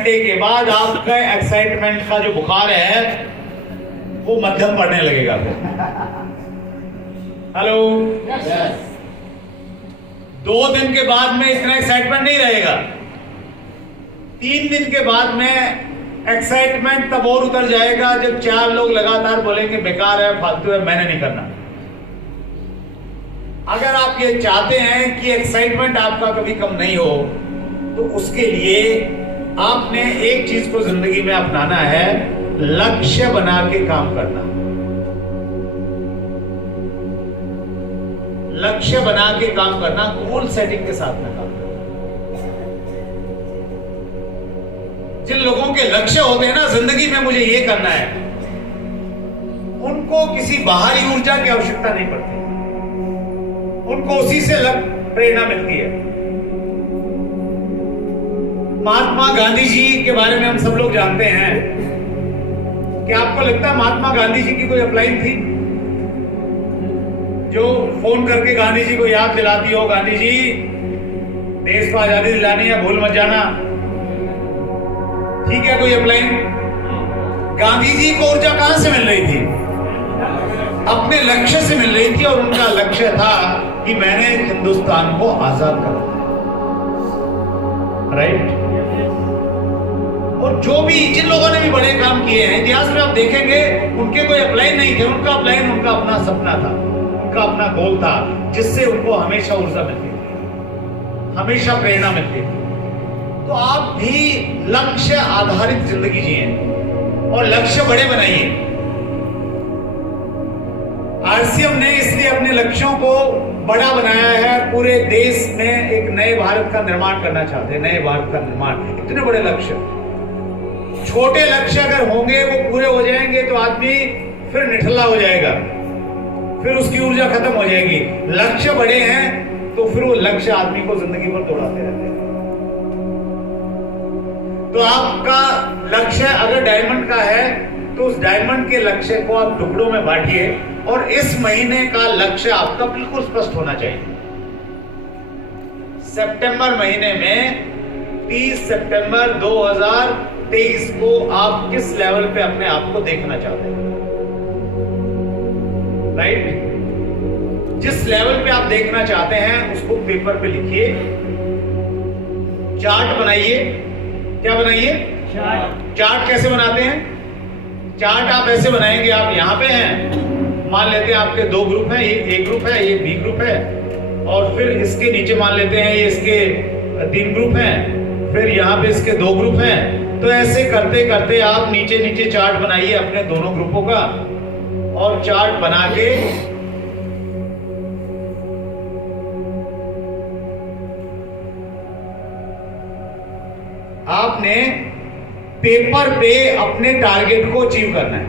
घंटे के बाद आपका एक्साइटमेंट का जो बुखार है वो मध्यम पड़ने लगेगा। हेलो, 2 दिन के बाद में इतना एक्साइटमेंट नहीं रहेगा। 3 दिन के बाद में एक्साइटमेंट तब और उतर जाएगा जब 4 लोग लगातार बोलेंगे बेकार है, फालतू है, मैंने नहीं करना। अगर आप ये चाहते हैं कि एक्साइटमेंट आपका कभी कम नहीं हो, तो उसके लिए आपने एक चीज को जिंदगी में अपनाना है, लक्ष्य बना के काम करना। लक्ष्य बना के काम करना, गोल सेटिंग के साथ में काम करना। जिन लोगों के लक्ष्य होते हैं ना, जिंदगी में मुझे ये करना है, उनको किसी बाहरी ऊर्जा की आवश्यकता नहीं पड़ती, उनको उसी से प्रेरणा मिलती है। महात्मा गांधी जी के बारे में हम सब लोग जानते हैं। क्या आपको लगता है महात्मा गांधी जी की कोई अपलाइन थी जो फोन करके गांधी जी को याद दिलाती हो, गांधी जी देश को आजादी दिलानी है, भूल मत जाना? ठीक है, कोई अपलाइन? गांधी जी को ऊर्जा कहां से मिल रही थी? अपने लक्ष्य से मिल रही थी, और उनका लक्ष्य था कि मैंने हिंदुस्तान को आजाद करना, राइट? और जो भी जिन लोगों ने भी बड़े काम किए हैं इतिहास में, आप देखेंगे उनके कोई अपलाइन नहीं थे। उनका अपलाइन उनका अपना सपना था, उनका अपना गोल था, जिससे उनको हमेशा ऊर्जा मिलती थी, हमेशा प्रेरणा मिलती थी। तो आप भी लक्ष्य आधारित जिंदगी जिए और लक्ष्य बड़े बनाइए। आरसीएम ने इसलिए अपने लक्ष्यों को बड़ा बनाया है। पूरे देश में एक नए भारत का निर्माण करना चाहते हैं, नए भारत का निर्माण। इतने बड़े लक्ष्य, छोटे लक्ष्य अगर होंगे, वो पूरे हो जाएंगे तो आदमी फिर निठल्ला हो जाएगा, फिर उसकी ऊर्जा खत्म हो जाएगी। लक्ष्य बड़े हैं तो फिर वो लक्ष्य आदमी को जिंदगी भर दौड़ाते रहते हैं। तो आपका लक्ष्य अगर डायमंड का है तो उस डायमंड के लक्ष्य को आप टुकड़ों में बांटिए, और इस महीने का लक्ष्य आपका बिल्कुल स्पष्ट होना चाहिए। सितंबर महीने में 30 सितंबर 2023 को आप किस लेवल पे अपने आप को देखना चाहते हैं, राइट? जिस लेवल पे आप देखना चाहते हैं उसको पेपर पे लिखिए, चार्ट बनाइए। क्या बनाइए? चार्ट कैसे बनाते हैं? चार्ट आप ऐसे बनाएंगे, आप यहां पे हैं, मान लेते हैं आपके 2 ग्रुप हैं, ये ए ग्रुप है, ये बी ग्रुप है, और फिर इसके नीचे मान लेते हैं ये इसके 3 ग्रुप हैं, फिर यहाँ पे इसके 2 ग्रुप हैं। तो ऐसे करते करते आप नीचे नीचे चार्ट बनाइए अपने दोनों ग्रुपों का, और चार्ट बना के आपने पेपर पे अपने टारगेट को अचीव करना है।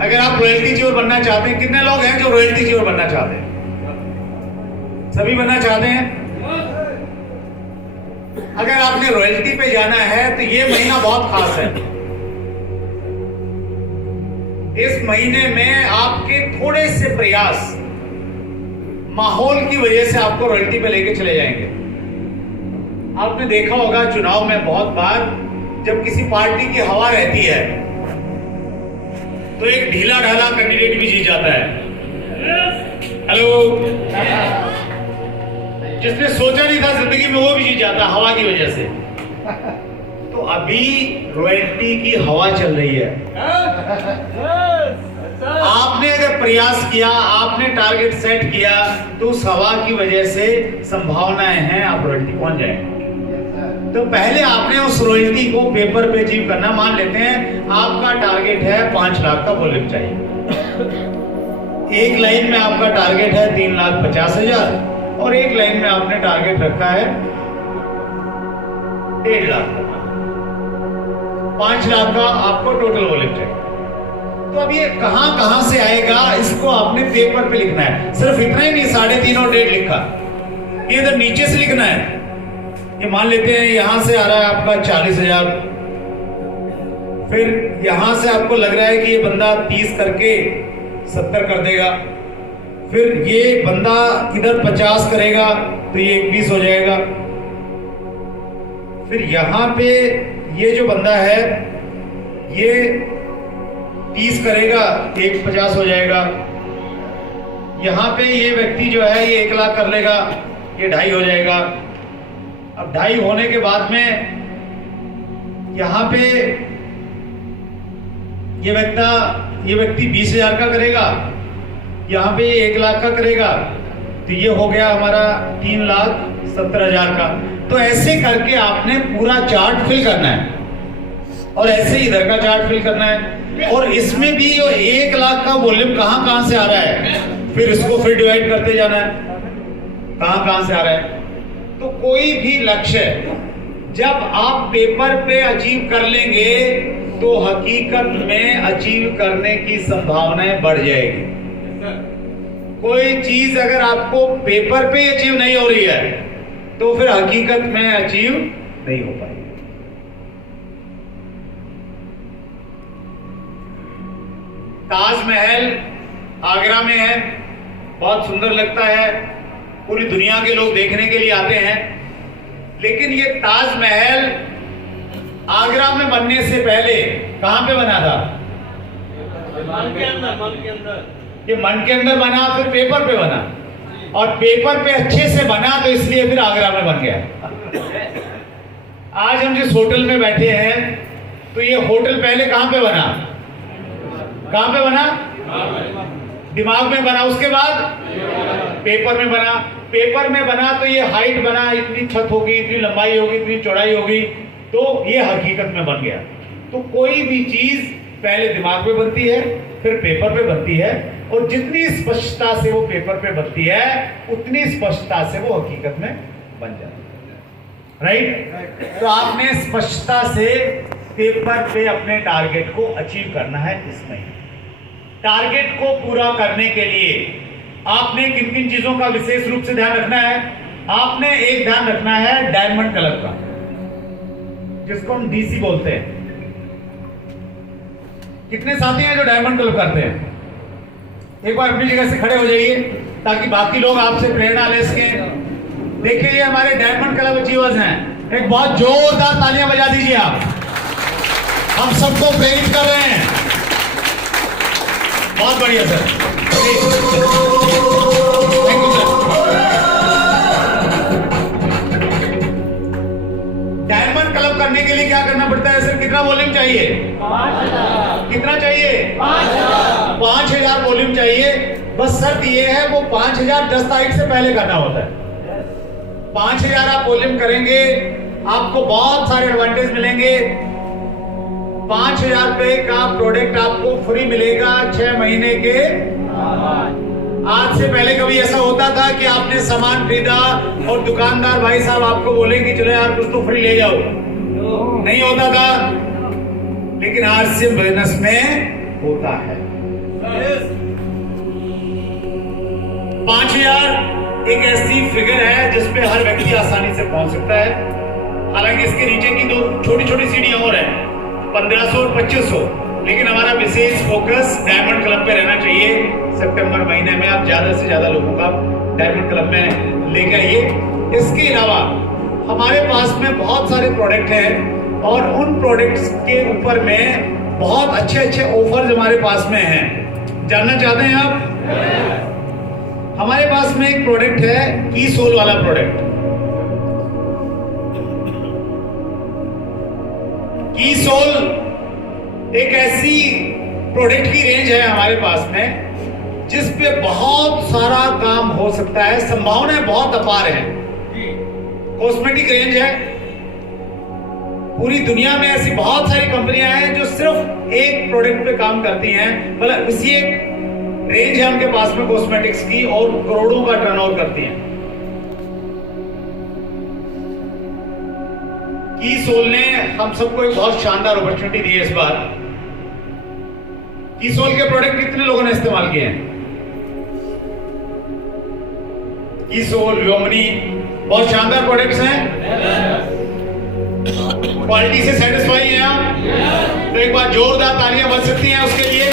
अगर आप रॉयल्टी जीवर बनना चाहते हैं, कितने लोग हैं जो रॉयल्टी जीवर बनना चाहते हैं? सभी बनना चाहते हैं। अगर आपने रॉयल्टी पे जाना है तो ये महीना बहुत खास है। इस महीने में आपके थोड़े से प्रयास माहौल की वजह से आपको रॉयल्टी पे लेके चले जाएंगे। आपने देखा होगा चुनाव में बहुत बार जब किसी पार्टी की हवा रहती है तो एक ढीला ढाला कैंडिडेट भी जीत जाता है। हेलो, जिसने सोचा नहीं था जिंदगी में वो भी जीत जाता है हवा की वजह से। तो अभी रॉयल्टी की हवा चल रही है। आपने अगर प्रयास किया, आपने टारगेट सेट किया, तो उस हवा की वजह से संभावनाएं हैं आप रॉयल्टी पहुंच जाएंगे। तो पहले आपने उस रॉयल्टी को पेपर पे अचीव करना। मान लेते हैं आपका टारगेट है 5 लाख का वॉल्यूम चाहिए, एक लाइन में आपका टारगेट है 3,50,000, और एक लाइन में आपने टारगेट रखा है 1.5 लाख का। 5 लाख का आपको टोटल वॉल्यूम चाहिए। तो अब ये कहां कहां से आएगा, इसको आपने पेपर पे लिखना है। सिर्फ इतना ही नहीं, 3.5 और 1.5 लिखा, ये इधर नीचे से लिखना है। ये मान लेते हैं यहां से आ रहा है आपका 40,000, फिर यहां से आपको लग रहा है कि ये बंदा 30 करके 70 कर देगा, फिर ये बंदा इधर 50 करेगा तो ये 20 हो जाएगा, फिर यहाँ पे ये जो बंदा है ये 30 करेगा, 150 हो जाएगा। यहाँ पे ये व्यक्ति जो है ये 1 लाख कर लेगा, ये 2.5 हो जाएगा। अब 2.5 होने के बाद में यहाँ पे ये व्यक्ति 20,000 का करेगा, यहाँ पे ये 1 लाख का करेगा, तो ये हो गया हमारा 3,70,000 का। तो ऐसे करके आपने पूरा चार्ट फिल करना है और ऐसे इधर का चार्ट फिल करना है। और इसमें भी जो 1 लाख का वॉल्यूम कहां से आ रहा है, फिर इसको फिर डिवाइड करते जाना है कहां से आ रहा है। तो कोई भी लक्ष्य जब आप पेपर पे अचीव कर लेंगे तो हकीकत में अचीव करने की संभावनाएं बढ़ जाएगी। कोई चीज अगर आपको पेपर पे अचीव नहीं हो रही है तो फिर हकीकत में अचीव नहीं हो पाएगी। ताजमहल आगरा में है, बहुत सुंदर लगता है, पूरी दुनिया के लोग देखने के लिए आते हैं। लेकिन ये ताजमहल आगरा में बनने से पहले कहां पे बना था? मन के अंदर। ये मन के अंदर बना, फिर पेपर पे बना, और पेपर पे अच्छे से बना तो इसलिए फिर आगरा में बन गया। आज हम जिस होटल में बैठे हैं तो ये होटल पहले कहां पे बना? कहां पे बना? दिमाग में बना, उसके बाद पेपर में बना। पेपर में बना तो ये हाइट बना, इतनी छत होगी, इतनी लंबाई होगी, इतनी चौड़ाई होगी, तो ये हकीकत में बन गया। तो कोई भी चीज पहले दिमाग में बनती है, फिर पेपर पे बनती है, और जितनी स्पष्टता से वो पेपर पे बनती है उतनी स्पष्टता से वो हकीकत में बन जाती है। राइट? तो आपने स्पष्टता से पेपर पे अपने टारगेट को अचीव करना है। इस महीने टारगेट को पूरा करने के लिए आपने किन किन चीजों का विशेष रूप से ध्यान रखना है? आपने एक ध्यान रखना है डायमंड कलर का, जिसको हम डीसी बोलते हैं। कितने साथी हैं जो डायमंड कलर करते हैं? एक बार अपनी जगह से खड़े हो जाइए ताकि बाकी लोग आपसे प्रेरणा ले सकें। देखिए ये हमारे डायमंड क्लब अचीवर्स हैं, एक बहुत जोरदार तालियां बजा दीजिए आप। हम सबको प्रेरित कर रहे हैं। बहुत बढ़िया sir, thank you sir. Diamond club करने के लिए क्या करना पड़ता है सर? कितना वॉल्यूम चाहिए? 5,000। कितना चाहिए? 5,000। 5,000 वॉल्यूम चाहिए। बस शर्त ये है वो 5,000 10 तारीख से पहले करना होता है। 5,000 आप वॉल्यूम करेंगे, आपको बहुत सारे एडवांटेज मिलेंगे। 5,000 रुपए का प्रोडक्ट आपको फ्री मिलेगा 6 महीने के। आज से पहले कभी ऐसा होता था कि आपने सामान खरीदा और दुकानदार भाई साहब आपको बोले कि चलो यार कुछ तो फ्री ले जाओ? नहीं होता था, लेकिन आज से बिजनेस में होता है। 5,000 एक ऐसी फिगर है जिसपे हर व्यक्ति आसानी से पहुंच सकता है। हालांकि इसके नीचे की 2 छोटी छोटी सीढ़ियां और हैं, 1,500 और 2,500, लेकिन हमारा विशेष फोकस डायमंड क्लब पे रहना चाहिए। सितंबर महीने में आप ज्यादा से ज्यादा लोगों का डायमंड क्लब में लेके आइए। इसके अलावा हमारे पास में बहुत सारे प्रोडक्ट हैं और उन प्रोडक्ट्स के ऊपर में बहुत अच्छे अच्छे ऑफर्स हमारे पास में हैं। जानना चाहते हैं आप? हमारे पास में एक प्रोडक्ट है की सोल वाला प्रोडक्ट। की सोल एक ऐसी प्रोडक्ट की रेंज है हमारे पास में जिस पे बहुत सारा काम हो सकता है, संभावनाएं बहुत अपार है। कॉस्मेटिक रेंज है, पूरी दुनिया में ऐसी बहुत सारी कंपनियां हैं जो सिर्फ एक प्रोडक्ट पे काम करती हैं, मतलब इसी एक रेंज है उनके पास में कॉस्मेटिक्स की, और करोड़ों का टर्नओवर करती हैं। की सोल ने हम सबको एक बहुत शानदार अपॉर्चुनिटी दी है इस बार। की सोल के प्रोडक्ट कितने लोगों ने इस्तेमाल किए हैं? की सोल, व्योमनी, बहुत शानदार प्रोडक्ट्स हैं। क्वालिटी से सेटिस्फाई हैं आप? तो एक बार जोरदार तालियां बज सकती हैं उसके लिए।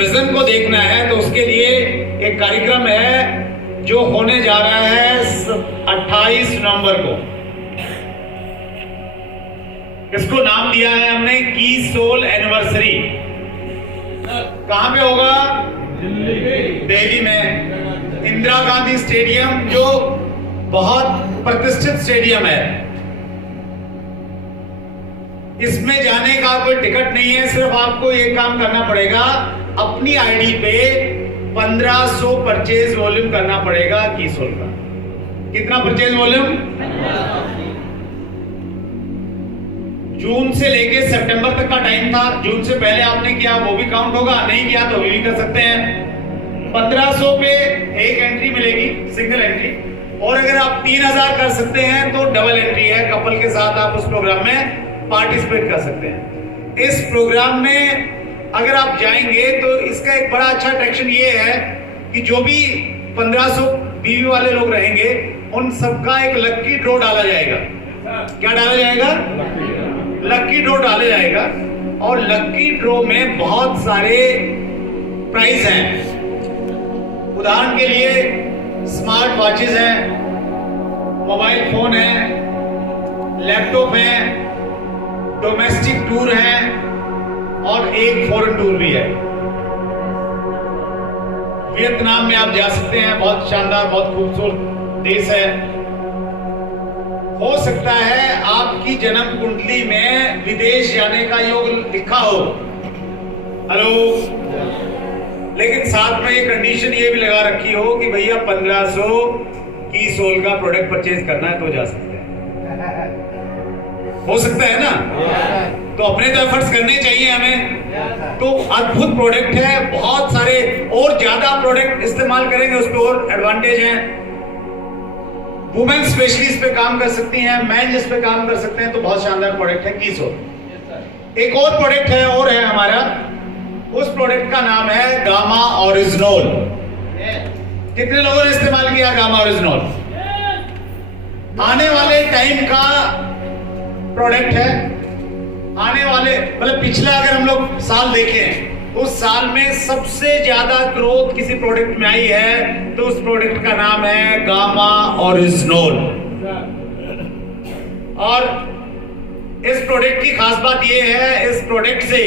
विजन को देखना है तो उसके लिए एक कार्यक्रम है जो होने जा रहा है 28 नवंबर को। इसको नाम दिया है हमने की सोल एनिवर्सरी। कहां पे होगा? दिल्ली में इंदिरा गांधी स्टेडियम, जो बहुत प्रतिष्ठित स्टेडियम है। इसमें जाने का कोई टिकट नहीं है, सिर्फ आपको एक काम करना पड़ेगा, अपनी आईडी पे 1500 परचेज वॉल्यूम करना पड़ेगा की सोल का। कितना परचेज वॉल्यूम? जून से लेके सितंबर तक का टाइम था। जून से पहले आपने किया वो भी काउंट होगा, नहीं किया तो भी कर सकते हैं। 1500 पे एक एंट्री मिलेगी, सिंगल एंट्री। और अगर आप 3000 कर सकते हैं तो डबल एंट्री है, कपल के साथ आप उस प्रोग्राम में पार्टिसिपेट कर सकते हैं। इस प्रोग्राम में अगर आप जाएंगे तो इसका एक बड़ा अच्छा अट्रैक्शन ये है कि जो भी 1500 बीवी वाले लोग रहेंगे उन सबका एक लक्की ड्रॉ डाला जाएगा। क्या डाला जाएगा? लक्की ड्रॉ डाला जाएगा। और लक्की ड्रॉ में बहुत सारे प्राइज हैं। उदाहरण के लिए स्मार्ट वॉचेस हैं, मोबाइल फोन है, लैपटॉप है, डोमेस्टिक टूर है और एक फॉरेन टूर भी है। वियतनाम में आप जा सकते हैं, बहुत शानदार, बहुत खूबसूरत देश है। हो सकता है आपकी जन्म कुंडली में विदेश जाने का योग लिखा हो। हेलो। लेकिन साथ में ये कंडीशन ये भी लगा रखी हो कि भैया 1500 की सोल का प्रोडक्ट परचेज करना है तो जा सकते हैं। हो सकता है ना? तो अपने तो एफर्ट्स करने चाहिए हमें। तो अद्भुत प्रोडक्ट है, बहुत सारे और ज्यादा प्रोडक्ट इस्तेमाल करेंगे उस पर और एडवांटेज है। वुमेन स्पेशली इस पे काम कर सकती हैं, मैन इस पे काम कर सकते हैं। तो बहुत शानदार प्रोडक्ट है की सोल। एक और प्रोडक्ट है और है हमारा, उस प्रोडक्ट का नाम है गामा ओरिजिनोल। कितने लोगों ने इस्तेमाल किया गामा ओरिजिनोल? आने वाले टाइम का प्रोडक्ट है। आने वाले मतलब पिछला अगर हम लोग साल देखें, उस साल में सबसे ज्यादा ग्रोथ किसी प्रोडक्ट में आई है तो उस प्रोडक्ट का नाम है गामा ओरिजिनोल। और इस प्रोडक्ट की खास बात यह है, इस प्रोडक्ट से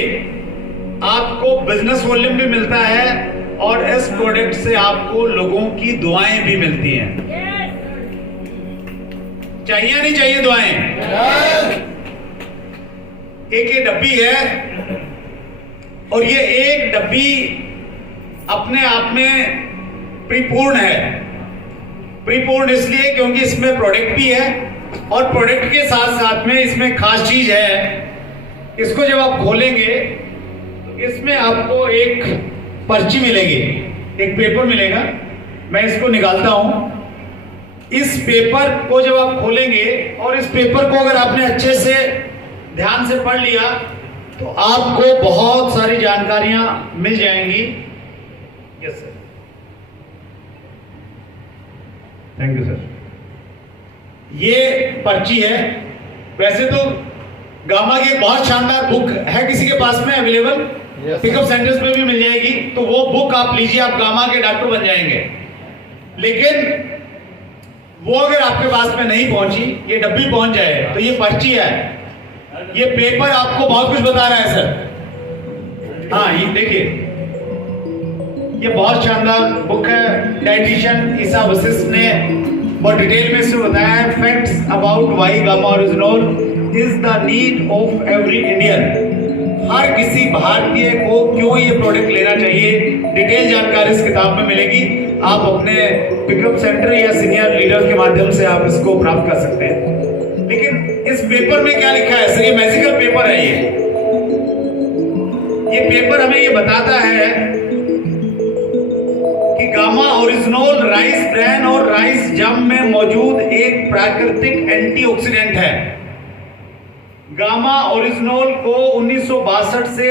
आपको बिजनेस वॉल्यूम भी मिलता है और इस प्रोडक्ट से आपको लोगों की दुआएं भी मिलती हैं। चाहिए नहीं चाहिए दुआएं? एक ये डब्बी है और ये एक डब्बी अपने आप में परिपूर्ण है। परिपूर्ण इसलिए क्योंकि इसमें प्रोडक्ट भी है और प्रोडक्ट के साथ साथ में इसमें खास चीज है। इसको जब आप खोलेंगे तो इसमें आपको एक पर्ची मिलेगी, एक पेपर मिलेगा। मैं इसको निकालता हूं। इस पेपर को जब आप खोलेंगे और इस पेपर को अगर आपने अच्छे से ध्यान से पढ़ लिया तो आपको बहुत सारी जानकारियां मिल जाएंगी। Yes sir, thank you sir. ये पर्ची है। वैसे तो गामा की एक बहुत शानदार बुक है किसी के पास में अवेलेबल, पिकअप सेंटर्स में भी मिल जाएगी। तो वो बुक आप लीजिए, आप गामा के डॉक्टर बन जाएंगे। लेकिन वो अगर आपके पास में नहीं पहुंची, ये डब्बी पहुंच जाए तो ये पर्ची है, ये पेपर आपको बहुत कुछ बता रहा है सर। हाँ, ये देखिए, ये बहुत शानदार बुक है। डाइटिशियन ईसा वशिष्ठ ने बहुत डिटेल में इसमें बताया है। Facts about why Gama original is the need of every Indian. हर किसी भारतीय को क्यों ये प्रोडक्ट लेना चाहिए, डिटेल जानकारी इस किताब में मिलेगी। आप अपने पिकअप सेंटर या सीनियर लीडर के माध्यम से आप इसको प्राप्त कर सकते हैं। लेकिन इस पेपर में क्या लिखा है सर? ये मैजिकल पेपर है। ये पेपर हमें ये बताता है कि गामा ओरिजिनोल राइस ब्रैन और राइस जम में मौजूद एक प्राकृतिक एंटीऑक्सीडेंट है। गामा ओरिजिनोल को 1962 से